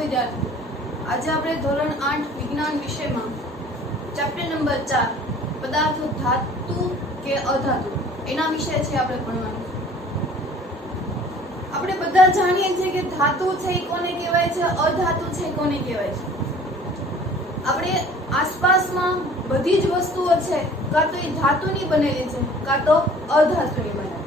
વિદ્યાર્થી, આજે આપણે ધોરણ 8 વિજ્ઞાન વિષયમાં ચેપ્ટર નંબર 4 પદાર્થો ધાતુ કે અધાતુ એના વિશે છે આપણે ભણવાનું. આપણે બધા જાણીએ છીએ કે ધાતુ છે એ કોને કહેવાય છે, અધાતુ છે એ કોને કહેવાય છે. આપણે આસપાસમાં બધી જ વસ્તુઓ છે કાં તો એ ધાતુની બનેલી છે કાં તો અધાતુની બનેલી.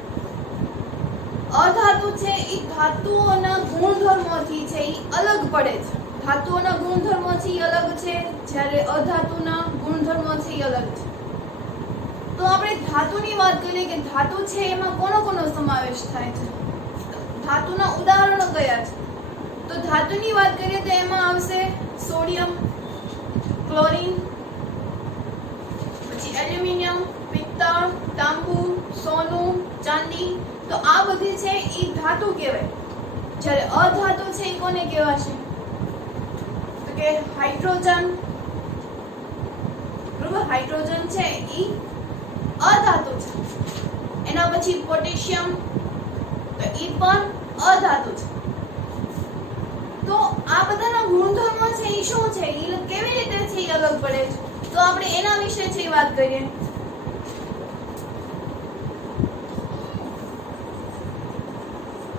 અધાતુ છે એ ધાતુઓના ગુણધર્મોથી છે એ અલગ પડે છે. ધાતુઓના ગુણધર્મોથી અલગ છે, જ્યારે અધાતુના ગુણધર્મો છે એ અલગ છે. તો આપણે ધાતુની વાત કરીએ કે ધાતુ છે એમાં કોનો સમાવેશ થાય છે, ધાતુના ઉદાહરણો કયા છે. તો ધાતુની વાત કરીએ તો એમાં આવશે સોડિયમ, ક્લોરીન, પછી એલ્યુમિનિયમ, પિત્તળ, તાંબુ, સોનું, ચાંદી. તો આ બધી છે એ ધાતુ કહેવાય. જ્યારે અધાતુ છે એ કોને કહેવાશે, તો કે હાઇડ્રોજન. બરોબર, હાઇડ્રોજન છે એ અધાતુ છે. એના પછી પોટેશિયમ, તો એ પણ અધાતુ છે. તો આ બધાના ગુણધર્મો છે એ શું છે, એ કેવી રીતે છે એ અલગ પડે છે. તો આપણે એના વિશે છે વાત કરીએ.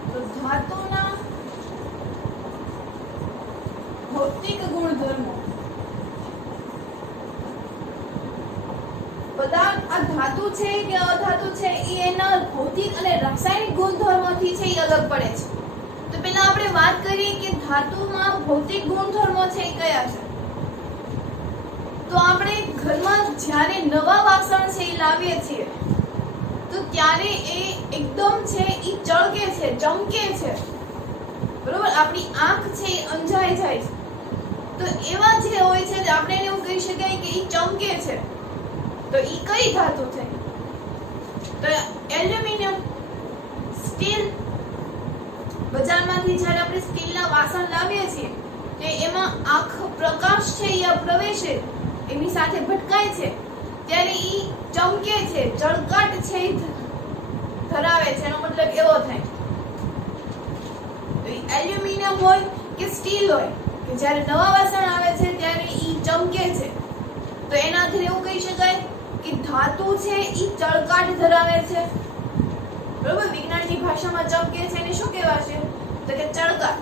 તો ધાતુના ભૌતિક ગુણધર્મો. પદાર્થ આ ધાતુ છે કે અધાતુ છે એ એના ભૌતિક અને રાસાયણિક ગુણધર્મોથી છે એ અલગ પડે છે. તો પહેલા આપણે વાત કરીએ કે ધાતુમાં ભૌતિક ગુણધર્મો છે એ કયા છે. તો આપણે ઘરમાં જ્યારે નવા વાસણ છે એ લાવીએ છીએ તો ત્યારે એ એકદમ છે એ ચળકે છે, ચમકે છે. બરોબર, આપણી આંખ છે એ અંજાઈ જાય છે. તો એવા જે હોય છે આપણે એને એવું કહી શકાય કે એ ચમકે છે. તો એ કઈ ધાતુ છે, તો એલ્યુમિનિયમ, સ્ટીલ. બજારમાંથી જ્યારે આપણે સ્ટીલના વાસણ લાવીએ છીએ તો એમાં આખો પ્રકાશ છે એ પ્રવેશે, એની સાથે ભટકાય છે, ત્યારે એ ચમકે છે, ચળકાટ છે એ ધરાવે છે. એનો મતલબ એવો થાય. તો એલ્યુમિનિયમ હોય કે સ્ટીલ હોય કે જ્યારે નવા વાસણ આવે છે ત્યારે એ ચમકે છે, તો એનાથી એવું કહી શકાય કે ધાતુ છે એ ચળકાટ ધરાવે છે. બરોબર, વિજ્ઞાનની ભાષામાં ચમકે છે એને શું કહેવાશે, તો કે ચળકાટ.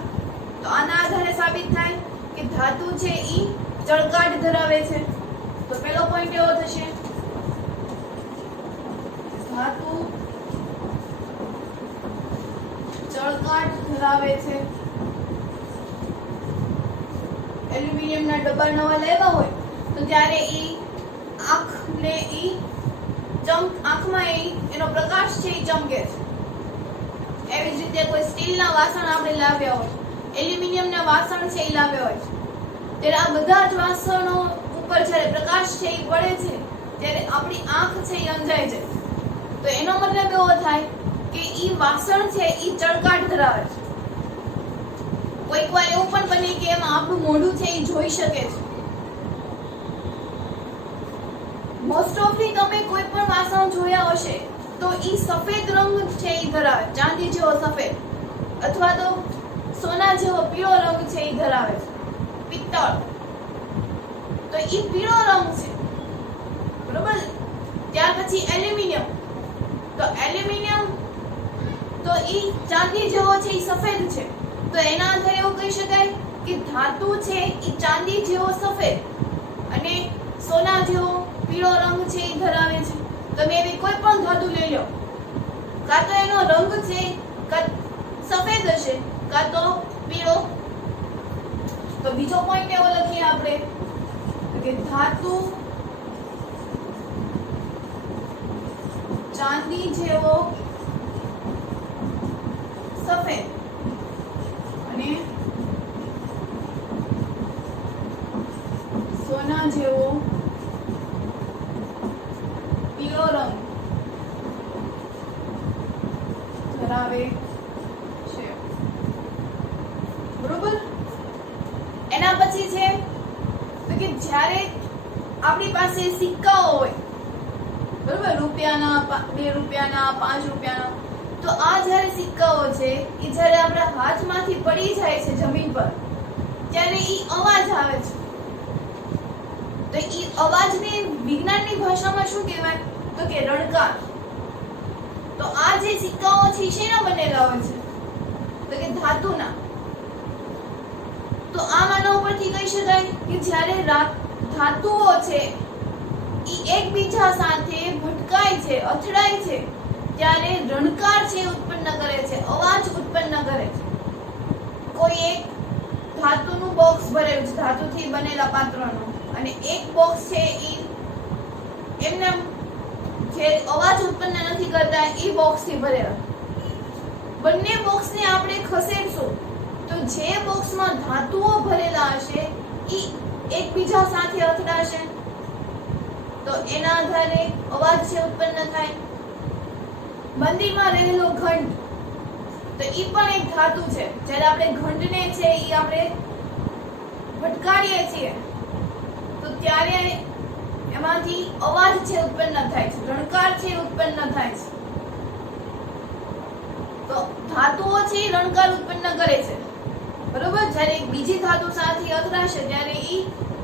તો આના આધારે સાબિત થાય કે ધાતુ છે એ ચળકાટ ધરાવે છે. તો પહેલો પોઈન્ટ એવો થશે, ધાતુ ચળકાટ ધરાવે છે. એલ્યુમિનિયમના ડબ્બા નવા લેવા હોય તો ત્યારે એ આંખને એ આંખમાં એનો પ્રકાશ છે એ ચમકે છે. એવી જ રીતે કોઈ સ્ટીલના વાસણ આપણે લાવ્યા હોય, એલ્યુમિનિયમના વાસણ છે એ લાવ્યા હોય ત્યારે આ બધા જ વાસણો ઉપર જ્યારે પ્રકાશ છે એ પડે છે ત્યારે આપણી આંખ છે એ અંજાઈ જાય. તો એનો મતલબ એવો થાય કે ઈ વાસણ છે ઈ ચળકાટ ધરાવે છે. કોઈક વાર એવું પણ બને કે એમાં આપણું મોઢું છે એ જોઈ શકે છે. મોસ્ટ ઓફલી તમે કોઈ પણ વાસણ જોયા હશે તો ઈ સફેદ રંગ છે એ ધરાવે, ચાંદી જેવો સફેદ, અથવા તો સોના જેવો પીળો રંગ છે એ ધરાવે છે. પિત્તળ તો ઈ પીળો રંગ છે. બરોબર, ત્યાર પછી એલ્યુમિનિયમ. તો એલ્યુમિનિયમ તો ઈ ચાંદી જેવો છે ઈ સફેદ છે. તો એના આધારે એવું કહી શકાય કે ધાતુ છે ઈ ચાંદી જેવો સફેદ અને સોના જેવો પીળો રંગ છે એ ધરાવે છે. તમે એવી કોઈ પણ ધાતુ લઈ લો, કાં તો એનો રંગ છે સફેદ હશે કાં તો પીળો. તો બીજો પોઈન્ટ એવો લખીએ આપણે કે ધાતુ ચાંદી જેવો સફેદ અને સોના જેવો પીળો રંગ ધરાવે છે. બરોબર, એના પછી છે તો કે જ્યારે આપણી પાસે સિક્કાઓ હોય, બરોબર, રૂપિયાના, 2 રૂપિયાના, 5 રૂપિયાના, તો આ જ્યારે સિક્કાઓ છે એ જ્યારે આપણા હાથમાંથી પડી જાય છે જમીન પર ત્યારે ઈ અવાજ આવે છે. તો ઈ અવાજને વિજ્ઞાનની ભાષામાં શું કહેવાય? તો કે રણકાર. તો આ જે સિક્કાઓ છે શેના બનેલા હોય છે? તો કે ધાતુના. તો આ માનવ પરથી કહી શકાય કે જ્યારે ધાતુઓ છે ઈ એકબીજા સાથે ભટકાય છે, અથડાય છે, ત્યારે રણકાર છે ઉત્પન્ન કરે છે, અવાજ ઉત્પન્ન કરે છે. કોઈ એક ધાતુનું બોક્સ ભરેલું છે, ધાતુથી બનેલા પાત્રનું, અને એક બોક્સ છે ઈ એમને જે અવાજ ઉત્પન્ન નથી કરતા ઈ બોક્સથી ભરેલા. બંને બોક્સને આપણે ખસેડશું તો જે બોક્સમાં ધાતુઓ ભરેલા હશે ઈ એકબીજા સાથે અથડાશે, તો એના આધારે અવાજ છે ઉત્પન્ન થાય. મંદિરમાં રહેલો ઘંટ, તો ઈ પણ એક ધાતુ છે. જ્યારે આપણે ઘંટને છે ઈ આપણે ભટકાડીએ છીએ તો ત્યારે એમાંથી અવાજ છે ઉત્પન્ન થાય છે, રણકાર છે ઉત્પન્ન થાય છે. તો ધાતુઓ છે રણકાર ઉત્પન્ન કરે છે, બરોબર. જ્યારે એક બીજી ધાતુ સાથે અથડાશે ત્યારે ઈ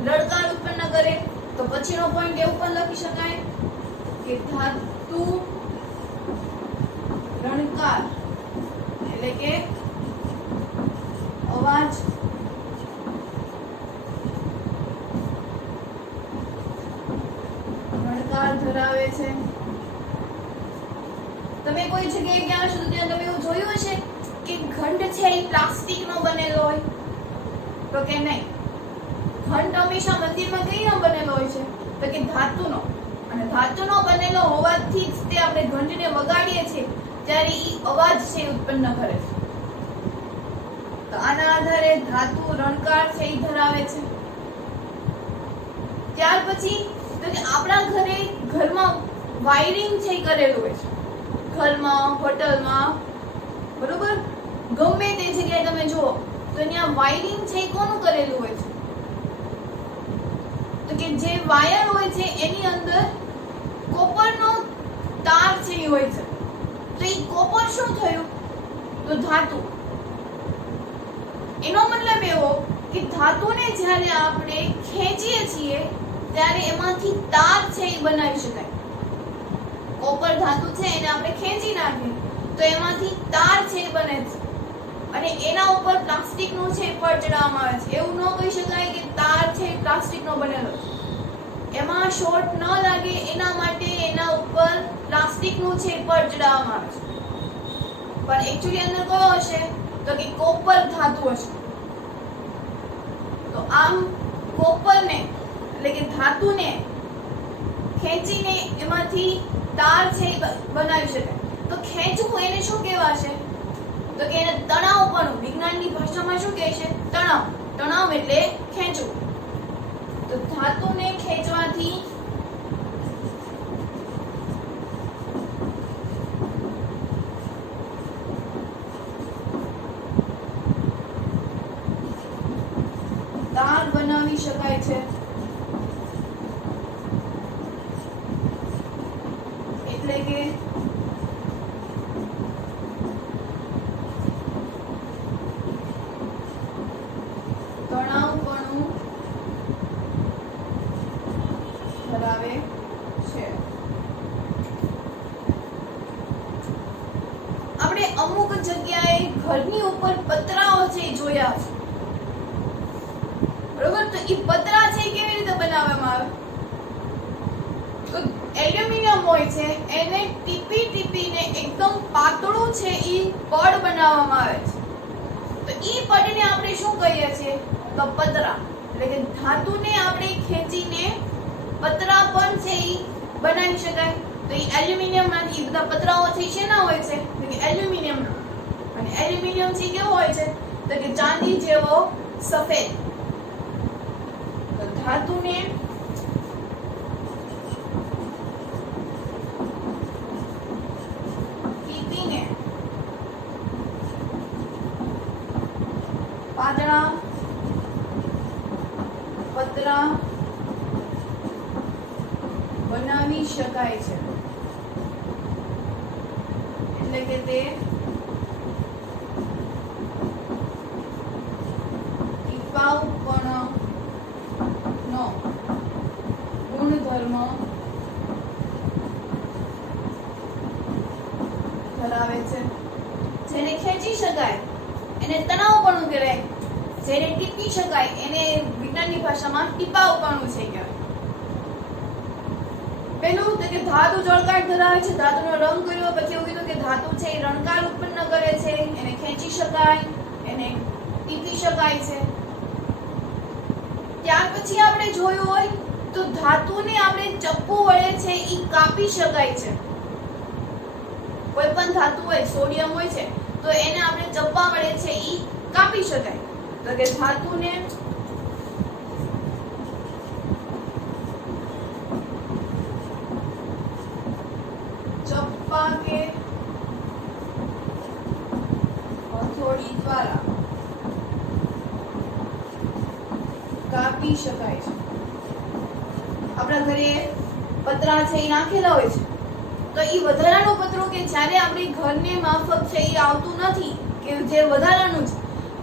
રણકાર ઉત્પન્ન કરે. તો પછીનો પોઈન્ટ એવું પણ લખી શકાય કે ધાતુ રણકાર એટલે કે અવાજ રણકાર ધરાવે છે. તમે કોઈ જગ્યાએ ગયા છો ત્યાં તમે એવું જોયું હશે કે ઘંટ છે એ પ્લાસ્ટિકનો બનેલો હોય? તો કે નહીં. ઘંટ હંમેશા મંદિરમાં કઈનો બનેલો હોય છે? તો કે ધાતુનો. અને ધાતુનો બનેલો હોવાથી જ તે આપણે ઘંટને વગાડીએ છીએ ત્યારે ઈ અવાજ છે ઉત્પન્ન કરે છે. તો આના આધારે ધાતુ રણકાર છે ઈ ધરાવે છે. ત્યાર પછી તો કે આપણા ઘરમાં વાયરિંગ છે કરેલું હોય છે, ઘરમાં, હોટલમાં, બરોબર. ગમે તે જગ્યાએ તમે જુઓ તો ત્યાં વાયરિંગ છે કોનું કરેલું હોય છે? તો કે જે વાયર હોય છે એની અંદર કોપરનો તાર છે એ હોય છે. તો એ કોપર શું થયું? તો ધાતુ. એનો મતલબ એવો કે ધાતુને જ્યારે આપણે ખેંચીએ છીએ ત્યારે એમાંથી તાર છે એ બનાવી શકાય. કોપર ધાતુ છે એને આપણે ખેંચી નાખીએ તો એમાંથી તાર છે એ બને છે, અને એના ઉપર પ્લાસ્ટિકનું છે પડ ચડાવવામાં આવે છે. એવું ન કહી શકાય કે તાર છે પ્લાસ્ટિકનો બનેલો છે. એમાં શોર્ટ ન લાગે એના માટે એના ઉપર પ્લાસ્ટિકનું છે પડ ચડાવવામાં આવે છે. પણ એક્ચ્યુઅલી અંદર કયો હશે? તો કે કોપર ધાતુ હશે. તો આમ કોપરને એટલે કે ધાતુને ખેંચીને એમાંથી તાર છે બનાવી શકાય. તો ખેંચવું એને શું કહેવાશે? તો કે એને તણાવપણું. વિજ્ઞાનની ભાષામાં શું કહે છે? તણાવ. તણાવ એટલે ખેંચવું. તો ધાતુને ખેંચવાથી તાર બનાવી શકાય છે. એટલે કે તણાવપણું ધરાવે છે. આપણે અમુક જગ્યાએ ઘરની ઉપર પતરાઓ છે જોયા છે, બરોબર. તો ઈ પતરા છે કેવી રીતે બનાવવામાં આવે? તો એલ્યુમિનિયમ હોય છે એને ટીપીને એકદમ પાતળું છે ઈ પડ બનાવવામાં આવે છે. તો ઈ પડને આપણે શું કહીએ છીએ? તો પતરા. એટલે કે ધાતુને આપણે ખેંચીને પતરા પણ છે ઈ બનાવી શકાય. તો ઈ એલ્યુમિનિયમમાંથી બધા પતરાઓ છે શેના હોય છે? તો કે એલ્યુમિનિયમના. અને એલ્યુમિનિયમ છે કેવો હોય છે? તો કે ચાંદી જેવો સફેદ. તો ધાતુને ટીપીને પાતળા પતરા બનાવી શકાય છે. એટલે કે તે ટીપાવપણનો ગુણધર્મ ધરાવે છે. જેને ખેંચી શકાય એને તણાવપણું કહેવાય, જેને ટીપી શકાય એને વિજ્ઞાનની ભાષામાં ટીપાવપણું છે કહેવાય. પેલું તો કે ધાતુ જળકાટ ધરાવે છે, ધાતુનો રંગ કર્યો, પછી એવું કીધું કે ધાતુ છે એ રણકાર ઉત્પન્ન કરે છે, એને ખેંચી શકાય, એને ટીપી શકાય છે. ત્યાર પછી આપણે જોયું હોય તો ધાતુને આપણે ચપ્પુ વડે છે ઈ કાપી શકાય છે. કોઈ પણ ધાતુ હોય, સોડિયમ હોય છે તો એને આપણે ચપ્પા વડે છે ઈ કાપી શકાય. તો કે ધાતુને ચપ્પા કે હથોડી દ્વારા કાપી શકાય છે. આપણા ઘરે પતરા છે એ નાખેલા હોય છે તો એ વધારાનું પતરું કે જ્યારે આપણી ઘરને માફક છે એ આવતું નથી કે જે વધારાનું છે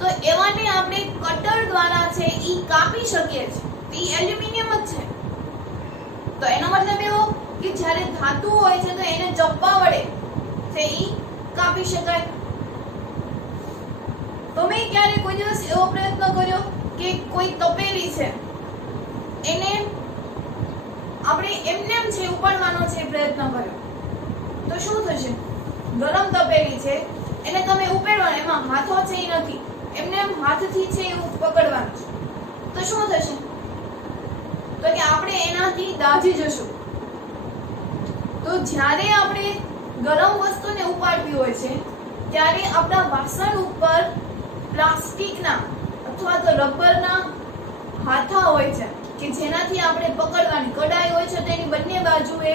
તો એવાને આપણે કટર દ્વારા છે એ કાપી શકીએ છીએ. એ એલ્યુમિનિયમ જ છે. તો એનો મતલબ એવો કે જ્યારે ધાતુ હોય છે તો એને ચપ્પા વડે છે એ કાપી શકાય. તો મેં ક્યારે કોઈ દિવસ એવો પ્રયત્ન કર્યો કે કોઈ તપેલી છે એને આપણે એમનેમ છે ઉપાડવાનો છે પ્રયત્ન કર્યો તો શું થશે? ગરમ તપેલી છે એને તમે ઉપાડવાનો, એમાં હાથો છે એ નથી, એમનેમ હાથથી છે એવું પકડવાનું છે તો શું થશે? તો કે આપણે એનાથી દાઝી જશું. તો જ્યારે આપણે ગરમ વસ્તુને ઉપાડવી હોય છે ત્યારે આપણા વાસણ ઉપર પ્લાસ્ટિકના અથવા તો રબરના હાથા હોય છે કે જેનાથી આપણે પકડવાની કડાઈ હોય છે તેની બંને બાજુએ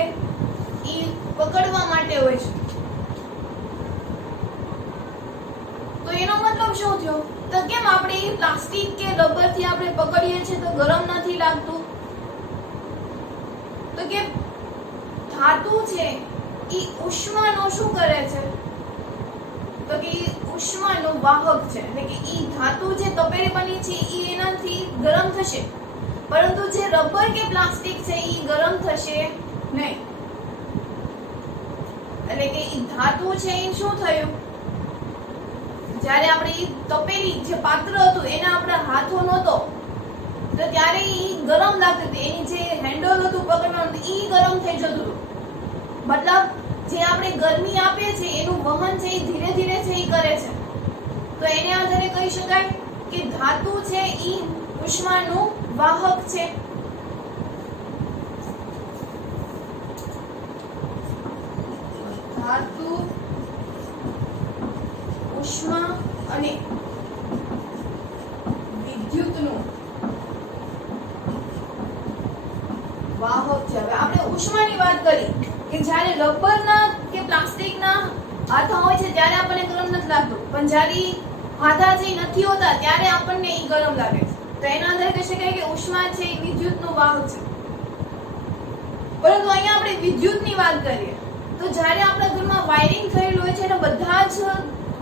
ઈ પકડવા માટે હોય છે. તો એનો મતલબ શું થયો? તો કેમ આપણે પ્લાસ્ટિક કે રબરથી આપણે પકડીએ છીએ તો ગરમ નથી લાગતું? તો કે ધાતુ છે ઈ ઉષ્માનો શું કરે છે? તો કે ઈ ઉષ્માનો વાહક છે. એટલે કે ઈ ધાતુ જે તપેલી બની છે ઈ એનાથી ગરમ થશે, પરંતુ જે રબર કે પ્લાસ્ટિક છે ઈ ગરમ થશે નહીં. એટલે કે ઈ ધાતુ છે એ શું થયું? જ્યારે આપણે ઈ તપેલી જે પાત્ર હતું એને આપણા હાથો નહોતો તો ત્યારે ઈ ગરમ લાગતું હતું, એની જે હેન્ડલ હતું પકડવાનું ઈ ગરમ થઈ જતું હતું. મતલબ જે આપણે ગરમી આપીએ છીએ એનું વહન છે એ ધીરે ધીરે છે એ કરે છે. તો એને આધારે કહી શકાય કે ધાતુ છે ઈ ઉષ્માનું વાહક છે. ધાતુ ઉષ્મા અને વિદ્યુતનું વાહક છે. હવે આપણે ઉષ્માની વાત કરી કે જ્યારે રબરના કે પ્લાસ્ટિકના હાથા હોય છે ત્યારે આપણને ગરમ નથી લાગતું, પણ જ્યારે હાથા જે નથી હોતા ત્યારે આપણને ઈ ગરમ લાગે છે. તો એના આધારે કહી શકાય કે ઉષ્મા છે એ વિદ્યુતનું વાહક છે. પરંતુ અહીંયા આપણે વિદ્યુતની વાત કરીએ તો જ્યારે આપણા ઘરમાં વાયરિંગ થયેલું હોય છે અને બધા જ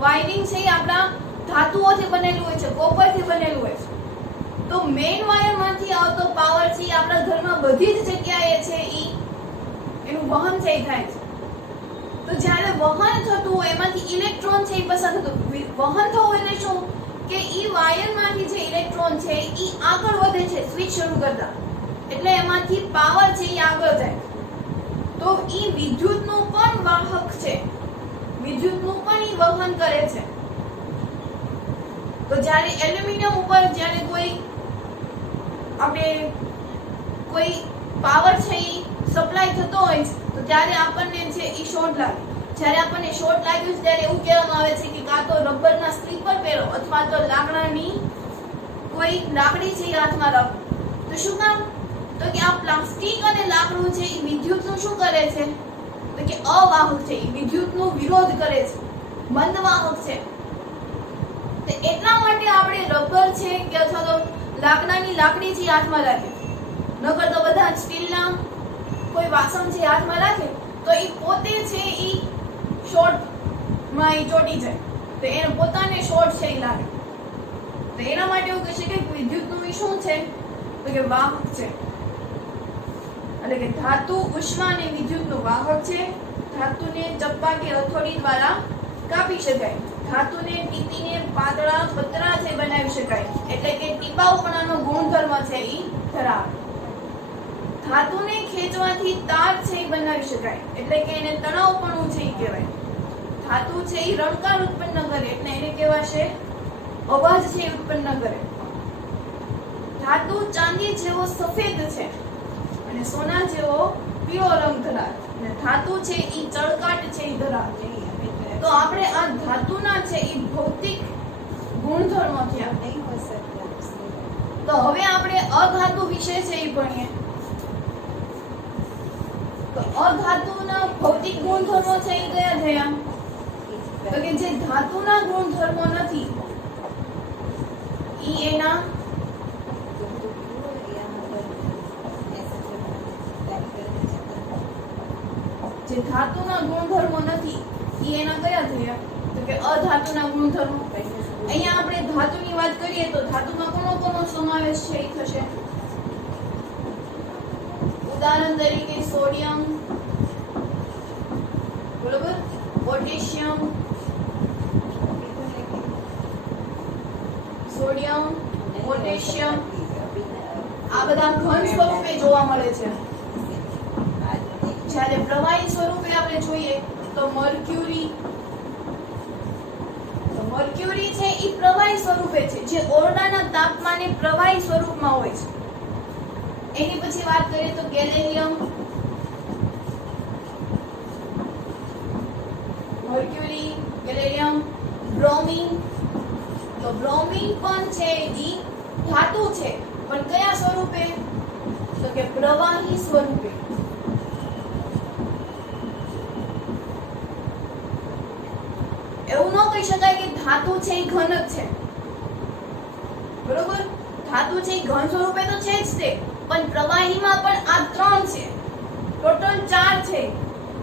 વાયરિંગ છે એ આપણા ધાતુઓથી બનેલું હોય છે, કોપરથી બનેલું હોય છે. તો મેઇન વાયરમાંથી આવતો પાવર છે એ આપણા ઘરમાં બધી જ જગ્યાએ છે એનું વહન છે એ થાય છે. તો જ્યારે વહન થતું હોય એમાંથી ઇલેક્ટ્રોન છે એ પસાર થતું. વહન થવું એટલે શું કે ઈ વાયરમાંથી જે ઇલેક્ટ્રોન છે ઈ આગળ વધે છે સ્વિચ શરૂ કરતા, એટલે એમાંથી પાવર છે એ આગળ જાય. તો ઈ વિદ્યુતનું પણ વાહક છે, વિદ્યુતનું પણ ઈ વહન કરે છે. તો જ્યારે એલ્યુમિનિયમ ઉપર જ્યારે કોઈ પાવર છે ઈ સપ્લાય થતો હોય છે તો ત્યારે આપણને છે ઈ શોર્ટ લાગે. જ્યારે આપણને શોર્ટ લાગ્યું છે ત્યારે એવું કહેવામાં આવે છે કે કાં તો રબરના સ્લીપર પહેરો અથવા તો લાકડાની કોઈ લાકડી છે એ હાથમાં રાખો. તો શું કામ? તો કે આ પ્લાસ્ટિક અને લાકડું છે એ વિદ્યુતનું શું કરે છે? તો કે અવાહક છે, એ વિદ્યુતનો વિરોધ કરે છે, મંદ વાહક છે. તો એટલા માટે આપણે રબર છે કે અથવા તો લાકડાની લાકડી છે હાથમાં રાખે. નકર તો બધા સ્ટીલના કોઈ વાસણ છે હાથમાં રાખે તો એ પોતે છે એ શોર્ટ માં એ ચોટી જાય, તો એને પોતાને શોર્ટ છે એ લાગે. તો એના માટે એવું કહી શકાય કે વિદ્યુત વિદ્યુતનું ઈ શું છે તો કે વાહક છે, એટલે કે ધાતુ ઉષ્મા અને વિદ્યુતનું વાહક છે. ધાતુને ચપ્પા કે હથોડી દ્વારા કાપી શકાય, ધાતુને ટીપીને પાતળા પતરા છે બનાવી શકાય, એટલે કે ટીપાઉપણાનો ગુણધર્મ છે ઈ ધરાવે. ધાતુને ખેંચવાથી તાર છે ઈ બનાવી શકાય, એટલે કે એને તણાવપણું છે ઈ કહેવાય. ધાતુ છે ઈ રણકાર ઉત્પન્ન કરે, એટલે એને કહેવાશે અવાજ છે ઉત્પન્ન કરે. ધાતુ ચાંદી જેવો સફેદ છે અને સોના જેવો પીળો રંગ ધરાવે, અને ધાતુ છે ઈ ચળકાટ છે ઈ ધરાવે. તો આપણે આ ધાતુના છે ઈ ભૌતિક ગુણધર્મો થયા. તો હવે આપણે અધાતુ વિશે છે ઈ ભણીએ. તો અધાતુના ભૌતિક ગુણધર્મો છે ઈ કયા થયા? તો કે જે ધાતુના ગુણધર્મો નથી ઈ એના જે ધાતુના ગુણધર્મો નથી ઈ એના કયા થયા? તો કે અધાતુના ગુણધર્મો. અહીંયા આપણે ધાતુની વાત કરીએ તો ધાતુમાં કોનો સમાવેશ છે ઈ થશે. ઉદાહરણ તરીકે સોડિયમ, બરોબર, પોટેશિયમ, સોડિયમ, પોટેશિયમ આ બધા ઘન સ્વરૂપે જોવા મળે છે. જ્યારે પ્રવાહી સ્વરૂપે આપણે જોઈએ તો મર્ક્યુરી છે ઈ પ્રવાહી સ્વરૂપે છે, જે ઓરડાના તાપમાને પ્રવાહી સ્વરૂપમાં હોય છે. એની પછી વાત કરીએ તો ગેલેરિયમ, મર્ક્યુરી, ગેલેરિયમ, બ્રોમિન. તો બ્રોમિન પણ છે ઈ ધાતુ છે, પણ કયા સ્વરૂપે? તો કે પ્રવાહી સ્વરૂપે. એવું ન કહી શકાય કે ધાતુ છે ઈ ઘન જ છે, બરોબર. ધાતુ છે ઈ ઘન સ્વરૂપે તો છે જ તે, પણ પ્રવાહીમાં પણ આ 3 છે, ટોટલ 4 છે.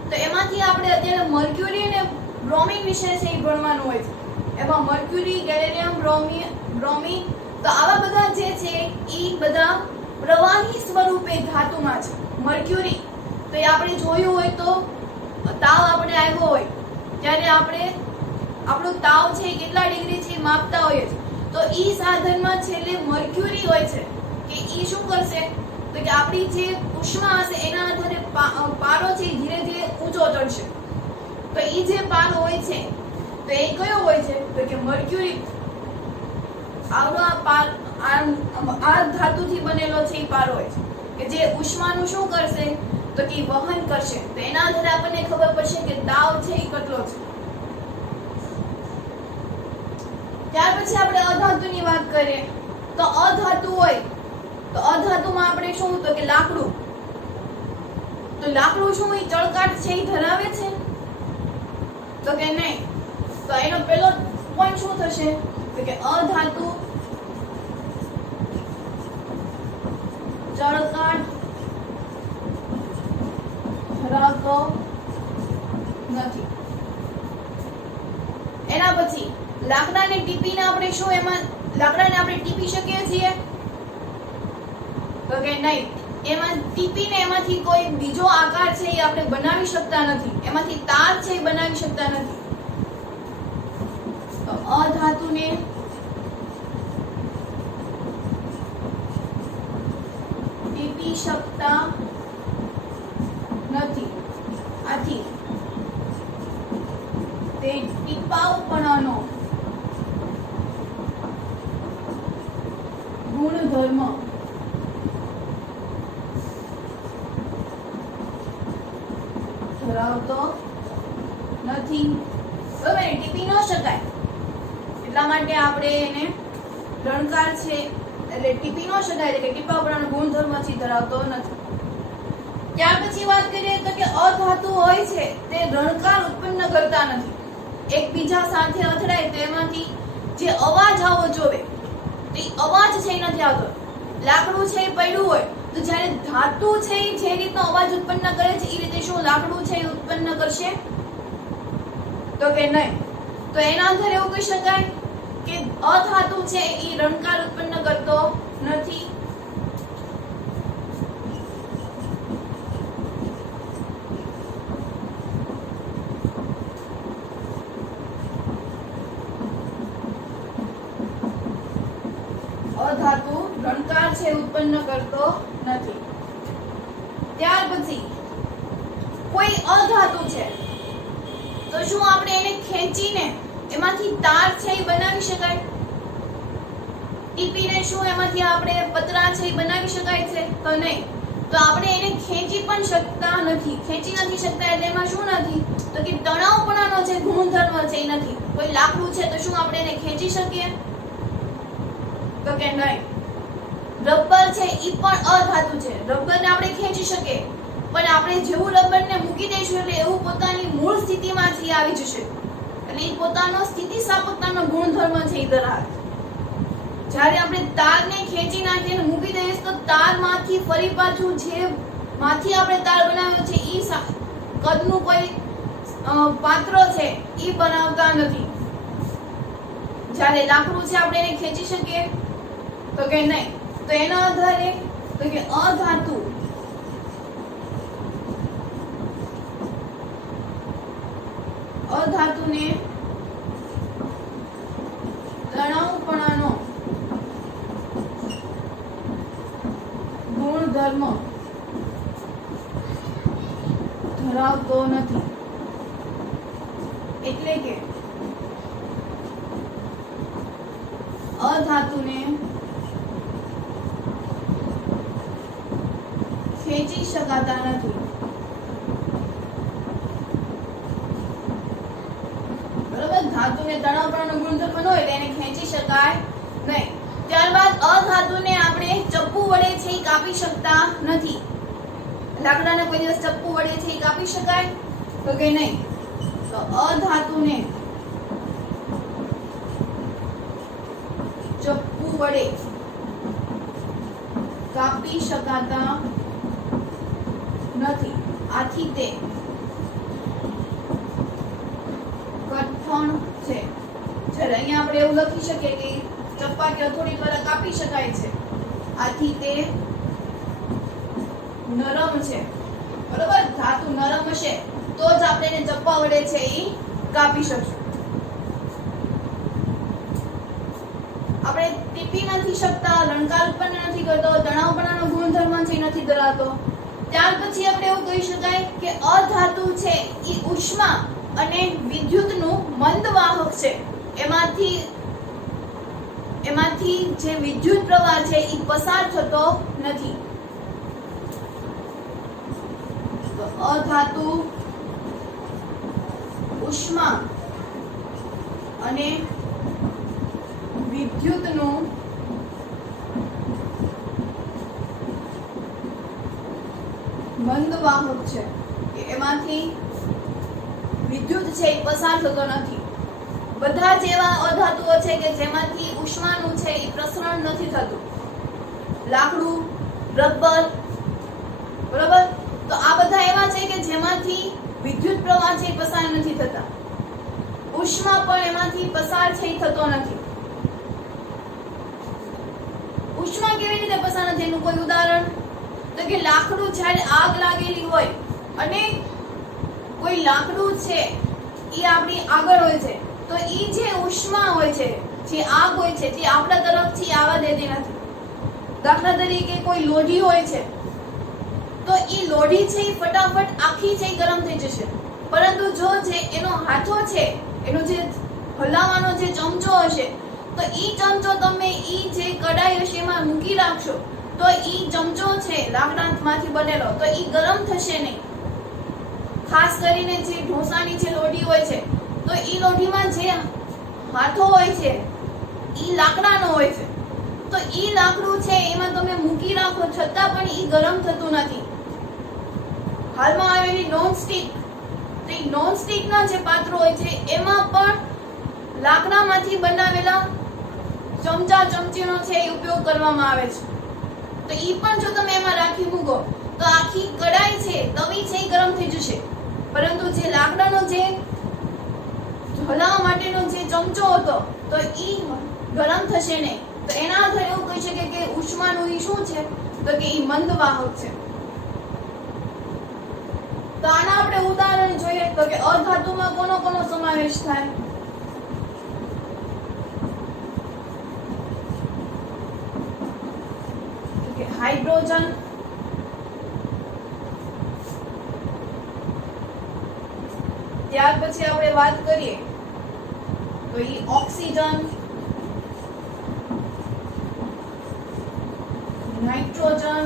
તો એમાંથી આપણે અત્યારે મર્ક્યુરી અને બ્રોમિન વિશે છે ઈ ભણવાનું હોય છે. એમાં મર્ક્યુરી, ગેલેરિયમ, બ્રોમિન તો આવા બધા જે છે ઈ બધા પ્રવાહી સ્વરૂપે ધાતુમાં છે. મર્ક્યુરી તો એ આપણે જોયું હોય તો તાવ આપણે આવ્યો હોય ત્યારે આપણે આપણો તાવ છે કેટલા ડિગ્રી છે માપતા હોઈએ છીએ, તો ઈ સાધનમાં છેલ્લે મર્ક્યુરી હોય છે કે ઈ શું કરશે તો કે આપણી જે ઉષ્મા હશે એના આધારે પારો છે ધીરે ધીરે ઊંચો ચડશે. તો ઈ જે પારો હોય છે તો એ કયો હોય છે તો કે મર્ક્યુરી. આ ધાતુથી બનેલો છે ઈ પારો હોય છે કે જે ઉષ્માનું શું કરશે તો કે વહન કરશે. તો એના આધારે આપણને ખબર પડશે કે તાવ છે ઈ કેટલો છે. ત્યાર પછી આપણે અધાતુની વાત કરીએ તો અધાતુ હોય તો અધાતુમાં આપણે શું તો કે લાકડું. તો લાકડું શું ઈ ચળકાટ છે ઈ ધરાવે છે તો કે નહીં. તો એનો પહેલો પોઈન્ટ શું થશે તો કે અધાતુ ચળકાટ ધરાવતો નથી. એના પછી લાકડાને ટીપીને આપણે શું એમાં લાકડાને આપણે ટીપી શકીએ છીએ તો કે નહીં. એમાં ટીપીને એમાંથી કોઈ બીજો આકાર છે એ આપણે બનાવી શકતા નથી, એમાંથી તાર છે એ બનાવી શકતા નથી. તો અધાતુને ટીપી શકતા નથી. આથી તે ટીપાઉપણાનો ગુણધર્મ ધરાવતો નથી. બરાબર, ટીપી ન શકાય એટલા માટે આપણે એને રણકાર છે એટલે ટીપી ન શકાય એટલે ટીપાઉપણાનો ગુણધર્મ છે ધરાવતો નથી. ત્યાર પછી વાત કરીએ તો કે અધાતુ હોય છે તે રણકાર ઉત્પન્ન કરતા નથી. એકબીજા સાથે અથડાય તેમાંથી જે અવાજ આવવો જોઈએ તે અવાજ છે એ નથી આવતો. લાકડું છે એ પડ્યું હોય તો જ્યારે ધાતુ છે એ જે રીતનો અવાજ ઉત્પન્ન કરે છે એ રીતે શું લાકડું છે એ ઉત્પન્ન કરશે તો કે નહીં. તો એના આધારે એવું કહી શકાય કે અધાતુ છે એ રણકાર ઉત્પન્ન કરતો અધાતુ રણકાર છે ઉત્પન્ન કરતો નથી. ત્યાર પછી કોઈ અધાતુ છે તો શું આપણે એને ખેંચીને એમાંથી તાર છે એ બનાવી શકાય? ટીપીને શું એમાંથી આપણે પતરા છે એ બનાવી શકાય છે? તો નહીં. તો આપણે એને ખેંચી પણ શકતા નથી. ખેંચી નથી શકતા એટલે એમાં શું નથી? તો કે તણાવપણાનો જે ગુણધર્મ છે એ નથી. કોઈ લાકડું છે તો શું આપણે એને ખેંચી શકીએ? તો કે નહીં. રબર છે ઈ પણ અધાતુ છે. રબરને આપણે ખેંચી શકીએ પણ આપણે જેવું રબરને મૂકી દઈશું એટલે એવું પોતાની મૂળ સ્થિતિમાંથી આવી જશે. એટલે એ પોતાનો સ્થિતિસ્થાપકતાનો ગુણધર્મ છે એ ધરાવે. જ્યારે આપણે તારને ખેંચી નાખીને મૂકી દઈએ તો તારમાંથી ફરી પાછું જે માંથી આપણે તાર બનાવ્યો છે ઈ કદનું કોઈ પાત્ર છે ઈ બનાવતા નથી. જ્યારે લાકડું છે આપણે એને ખેંચી શકીએ? તો કે નહીં. તો એના આધારે તો કે અધાતુ અધાતુને તણાવપણાનો ગુણધર્મ ધરાવતો નથી. એટલે કે અધાતુને ખેંચી શકાતા નથી. ધાતુને તણાવપણાનો ગુણધર્મ ન હોય એટલે એને ખેંચી શકાય નહીં. ત્યારબાદ અધાતુને આપણે ચપ્પુ વડે છે એ કાપી શકતા નથી. લાકડાને કોઈ દિવસ ચપ્પુ વડે છે એ કાપી શકાય? તો કે નહીં. તો અધાતુને ચપ્પુ વડે કાપી શકાતા નથી. આથી તે કઠણ છે. જ્યારે અહીંયા આપણે એવું લખી શકીએ કે ચપ્પા કે હથોડી દ્વારા કાપી શકાય છે. આથી તે નરમ છે. બરોબર? ધાતુ નરમ હશે તો જ આપણે એને ચપ્પા વડે છે એ કાપી શકશું. આપણે ટીપી નથી શકતા, રણકાર ઉત્પન્ન નથી કરતો, તણાવપણાનો ગુણધર્મ છે નથી ધરાવતો. ત્યાર પછી આપણે એવું કહી શકાય કે અધાતુ છે એ ઉષ્મા અને વિદ્યુતનું મંદવાહક છે. એમાંથી જે વિદ્યુત પ્રવાહ છે એ પસાર થતો નથી. તો અધાતુ ઉષ્મા અને વિદ્યુતનું મંદવાહક છે. એમાંથી વિદ્યુત છે એ પસાર થતો નથી. બધા જ એવા અધાતુઓ છે કે જેમાંથી ઉષ્માનું છે એ પ્રસરણ નથી થતું. લાકડું, રબર, બરોબર? તો આ બધા એવા છે કે જેમાંથી વિદ્યુત પ્રવાહ છે એ પસાર નથી થતા. ઉષ્મા પણ એમાંથી પસાર છે થતો નથી. ઉષ્મા કેવી રીતે પસાર નથી? એનું કોઈ ઉદાહરણ? તો કે લાકડું જ્યારે આગ લાગેલી હોય અને કોઈ લાકડું છે એ આપણી આગળ હોય છે તો ઈ જે ઉષ્મા હોય છે, જે આગ હોય છે તે આપણા તરફથી આવવા દેતી નથી. દાખલા તરીકે કોઈ લોઢી હોય છે તો ઈ લોઢી છે એ ફટાફટ આખી છે ગરમ થઈ જશે. પરંતુ જો જે એનો હાથો છે, એનો જે હલાવવાનો જે ચમચો હશે તો ઈ ચમચો તમે ઈ જે કડાઈ હશે એમાં મૂકી રાખશો તો ઈ ચમચો છે લાકડામાંથી બનેલો તો ઈ ગરમ થશે નહીં. ખાસ કરીને જે ઢોસાની જે લોઢી હોય છે તો ઈ લોઢીમાં જે હાથો હોય છે ઈ લાકડાનો હોય છે તો ઈ લાકડું છે એમાં તમે મૂકી રાખો છતાં પણ ઈ ગરમ થતું નથી. હાલમાં આવેલી નોનસ્ટિક, તો ઈ નોનસ્ટિકના જે પાત્રો હોય છે એમાં પણ લાકડામાંથી બનાવેલા ચમચા ચમચીનો છે એ ઉપયોગ કરવામાં આવે છે. તો ઈ પણ જો તમે એમાં રાખી મૂકો તો આખી કડાઈ છે, તવી છે એ ગરમ થઈ જશે. પરંતુ જે લાકડાનો જે હલાવવા માટેનો જે ચમચો હતો તો ઈ ગરમ થશે નહીં. તો એના આધારે એવું કહી શકે કે ઉષ્માનું ઈ શું છે? તો કે ઈ મંદવાહક છે. તો આના આપણે ઉદાહરણ જોઈએ તો કે અધાતુમાં કોનો કોનો સમાવેશ થાય? હાઇડ્રોજન, ત્યાર પછી આપણે વાત કરીએ તો ઈ ઓક્સિજન, નાઇટ્રોજન,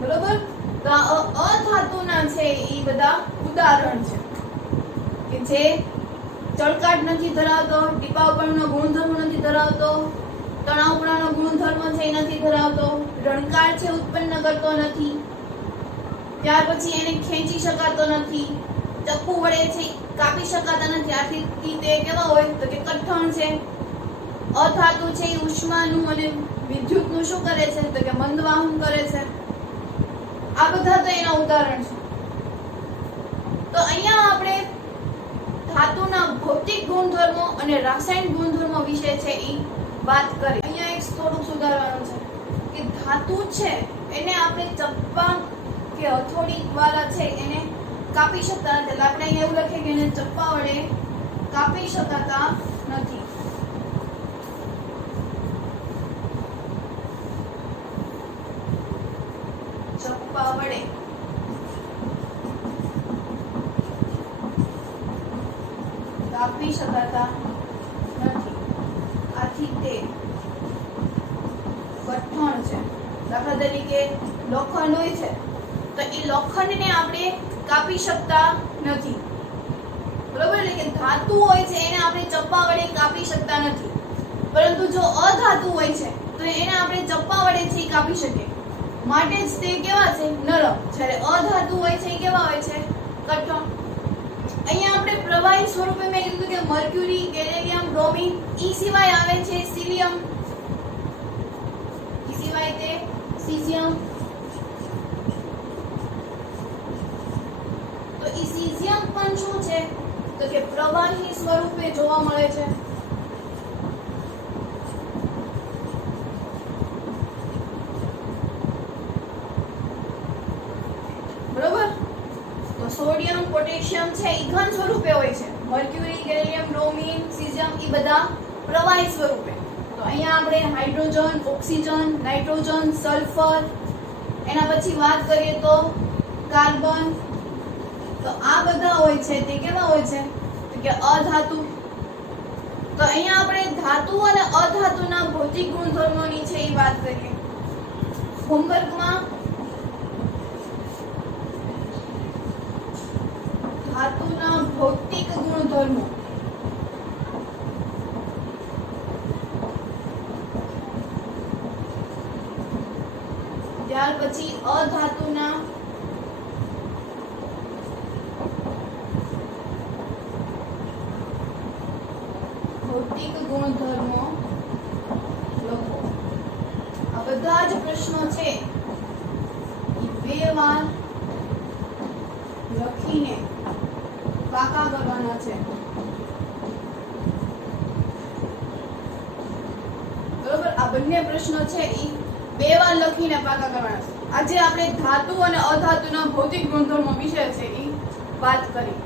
બરોબર. તો આ અધાતુના છે ઈ બધા ઉદાહરણ છે કે જે ચળકાટ નથી ધરાવતો, ટીપાવપણનો ગુણધર્મ નથી ધરાવતો, તણાવપણાનો ગુણધર્મ છે એ નથી ધરાવતો, રણકાર છે ઉત્પન્ન કરતો નથી, ત્યાર પછી એને ખેંચી શકાતો નથી, ચપ્પુ વડે છે કાપી શકાતા નથી. આથી તે કેવા હોય તો કે કઠણ છે. અધાતુ છે એ ઉષ્માનું અને વિદ્યુતનું શું કરે છે તો કે મંદવાહન કરે છે. આ બધા તો એના ઉદાહરણ છે. તો અહીંયા આપણે ધાતુના ભૌતિક ગુણધર્મો અને રાસાયણિક ગુણધર્મો વિશે છે એ વાત કરી. અહીંયા એક થોડુંક સુધારવાનું છે કે ધાતુ છે એને આપણે ચપ્પા કે હથોડી દ્વારા છે એને કાપી શકતા નથી. એટલે આપણે અહીંયા એવું લખીએ કે એને ચપ્પા વડે કાપી શકાતા નથી. ચપ્પા વડે કાપી શકાતા નથી. આથી તે કઠણ છે. દાખલા તરીકે લોખંડ હોય છે તો એ લોખંડને આપણે કાપી શકતા નથી, બરોબર. એટલે કે ધાતુ હોય છે એને આપણે ચપ્પા વડે કાપી શકતા નથી. પરંતુ જો અધાતુ હોય છે તો એને આપણે ચપ્પા વડે છે કાપી શકીએ. માટે જ તે કેવા છે નરમ. જ્યારે અધાતુ હોય છે એ કેવા હોય છે કઠણ. અહીંયા આપણે પ્રવાહી સ્વરૂપે મેં કીધું કે મર્ક્યુરી, ગેલેરિયમ, બ્રોમિન, ઈ સિવાય આવે છે સિલિયમ, ઈ સિવાય તે સીઝિયમ. તો ઈ સીઝિયમ પણ શું છે તો કે પ્રવાહી સ્વરૂપે જોવા મળે છે. બરોબર. તો સોડિયમ, પોટેશિયમ છે ઈ ઘન સ્વરૂપે હોય છે. મર્ક્યુરી, ગેલિયમ, બ્રોમિન, સીઝિયમ ઈ બધા પ્રવાહી સ્વરૂપે. તો અહીંયા આપણે હાઇડ્રોજન, ઓક્સિજન, નાઇટ્રોજન, સલ્ફર, એના પછી વાત કરીએ તો કાર્બન. તો આ બધા હોય છે તે કેવા હોય છે તો કે અધાતુ. તો અહીંયા આપણે ધાતુ અને અધાતુના ભૌતિક ગુણધર્મોની છે એ વાત કરીએ. હોમવર્કમાં ધાતુના ભૌતિક ગુણધર્મો ત્યાર પછી અધાતુના ભૌતિક ગુણધર્મો લખો. આ બધા જ પ્રશ્નો છે એ 2 વાર લખીને પાકા કરવાના છે. બરોબર. આ બંને પ્રશ્નો છે એ 2 વાર લખીને પાકા કરવાના છે. આજે આપણે ધાતુ અને અધાતુના ભૌતિક ગુણધર્મો વિશે છે એ વાત કરી.